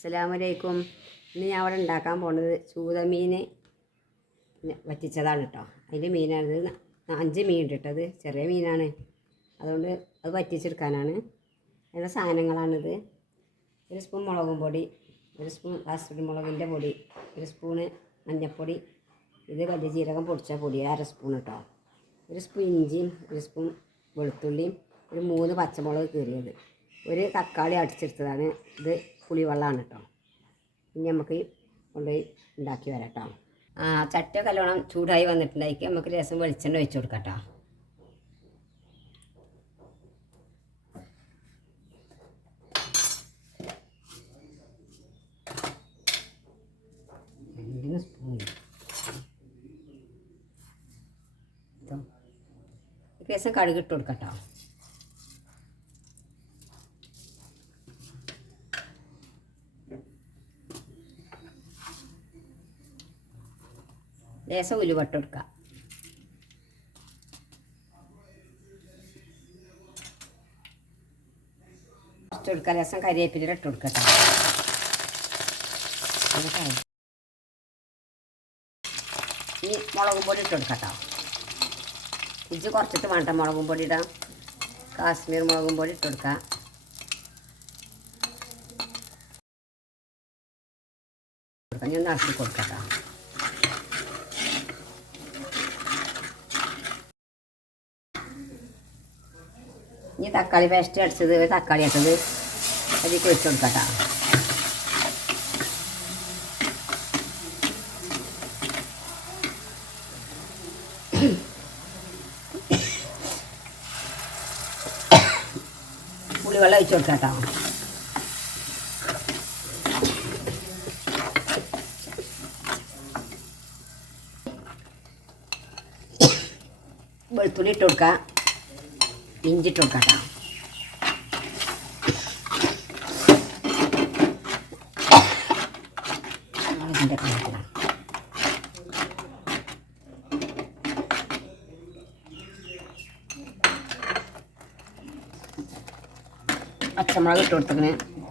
അസ്സലാമലൈക്കും. ഇന്ന് ഞാൻ അവിടെ ഉണ്ടാക്കാൻ പോണത് ചൂതമീൻ വറ്റിച്ചതാണ് കേട്ടോ അതിന്റെ മീനാണിത്. ന- അഞ്ച് മീൻ അത്. ചെറിയ മീനാണ്. അതുകൊണ്ട് അത് വറ്റിച്ചെടുക്കാനാണ്. അതിന്റെ സാധനങ്ങളാണിത്. ഒരു സ്പൂൺ മുളകും പൊടി ഒരു സ്പൂൺ കാശ്മീരി മുളകിന്റെ പൊടി ഒരു സ്പൂണ് മഞ്ഞൾപ്പൊടി ഇത് വലിയ ജീരകം പൊടിച്ച പൊടി അര സ്പൂൺ കേട്ടോ ഒരു സ്പൂൺ ഇഞ്ചിയും ഒരു സ്പൂൺ വെളുത്തുള്ളിയും ഒരു മൂന്ന് പച്ചമുളക് കീറിയത്. ഒരു തക്കാളി അടിച്ചെടുത്തതാണ്. ഇത് പുളിവെള്ളമാണ് കേട്ടോ. ഇനി നമുക്ക് കൊണ്ടുപോയി ഉണ്ടാക്കി വരാം കേട്ടോ. ആ ചട്ട കല്ലോണം ചൂടായി വന്നിട്ടുണ്ടായിരിക്കും നമുക്ക് രസം വെളിച്ചെണ്ണ ഒഴിച്ചു കൊടുക്കാം കേട്ടോ. രസം കടുകിട്ട് കൊടുക്കാം കേട്ടോ. ലേശം ഉലുവട്ട് കൊടുക്കുക. കുറച്ച് കൊടുക്കുക. ലേശം കരിവേപ്പില ഇട്ട് കൊടുക്കുക കേട്ടോ. എന്നിട്ട് ഇനി മുളകും പൊടി ഇട്ട് കൊടുക്കാം കേട്ടോ. ഇഞ്ചി കുറച്ചിട്ട് വേണ്ട. മുളകും പൊടി ഇടാം. കാശ്മീർ മുളകും പൊടി ഇട്ട് കൊടുക്കാം. ഞാൻ നടത്തി കൊടുക്കാം ഇനി തക്കാളി പേസ്റ്റ് അടിച്ചത് തക്കാളി ഇട്ടത്. അതിൽ ഒഴിച്ച് കൊടുക്കട്ടോ. പുളിവെള്ളം ഒഴിച്ച് കൊടുക്കട്ടോ. വെളുത്തുള്ളി ഇട്ട് കൊടുക്കാം. ഇഞ്ചി ഇട്ട് കൊടുക്കാം കേട്ടോ അതിന്റെ കാര്യത്തിലാണ് പച്ചമുളക് ഇട്ട് കൊടുത്തതിന്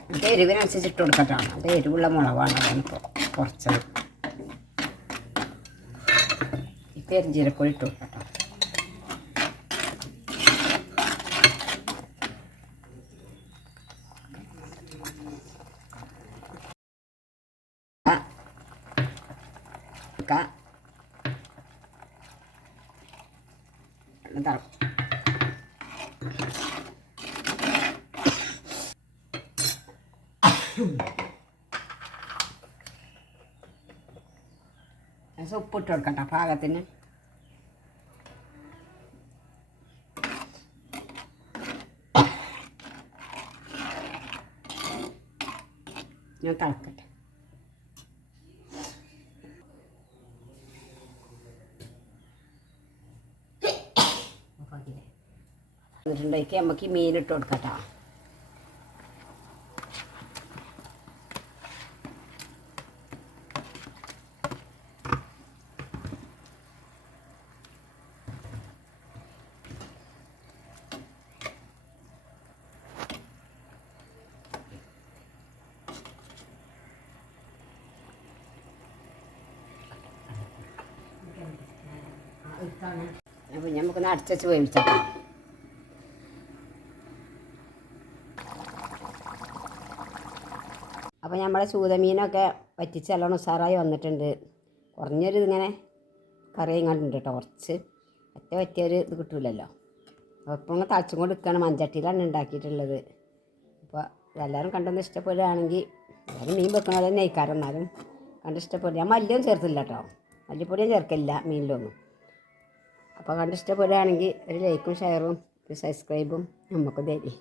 അത് എരിവിനനുസരിച്ച് ഇട്ട് കൊടുക്കട്ടോ അത് എരിവുള്ള മുളകാണ് അതാണ് ഇപ്പോൾ കുറച്ചത്. ഈ പെരിഞ്ചീരപ്പൊടി ഇട്ട് കൊടുക്കട്ടോ കൊടുക്കുക വെള്ളം ഉപ്പിട്ട് കൊടുക്കട്ടെ പാകത്തിന്. ഞാൻ തിളക്കട്ടെ. എന്നിട്ടുണ്ടെങ്കിൽ നമുക്ക് ഈ മീനിട്ട് കൊടുക്കട്ടോ. അപ്പം നമുക്ക് അടച്ചു വേവിച്ചേക്കാം അപ്പോൾ നമ്മളെ ചൂതമീനൊക്കെ വറ്റിച്ച് ഉഷാറായി വന്നിട്ടുണ്ട്. കുറഞ്ഞൊരു ഇതിങ്ങനെ കറി ഇങ്ങോട്ടുണ്ട് കേട്ടോ കുറച്ച് ഒറ്റ പറ്റിയൊരു ഇത് കിട്ടൂലല്ലോ. അപ്പോൾ ഇങ്ങനെ തളച്ചും കൊണ്ട് നിൽക്കുകയാണ് മഞ്ചട്ടിയിലാണ് ഉണ്ടാക്കിയിട്ടുള്ളത്. അപ്പോൾ എല്ലാവരും കണ്ടൊന്ന് ഇഷ്ടപ്പെടുകയാണെങ്കിൽ എല്ലാവരും മീൻ വെക്കണത് തന്നെ എന്നാലും കണ്ട് ഇഷ്ടപ്പെടുക. ഞാൻ മല്ലിയൊന്നും ചേർത്തില്ല കേട്ടോ മല്ലിപ്പൊടിയും ചേർക്കില്ല മീനിലൊന്നും. അപ്പോൾ കണ്ട് ഇഷ്ടപ്പെടുകയാണെങ്കിൽ ഒരു ലൈക്കും ഷെയറും ഒരു സബ്സ്ക്രൈബും നമുക്ക് തരി.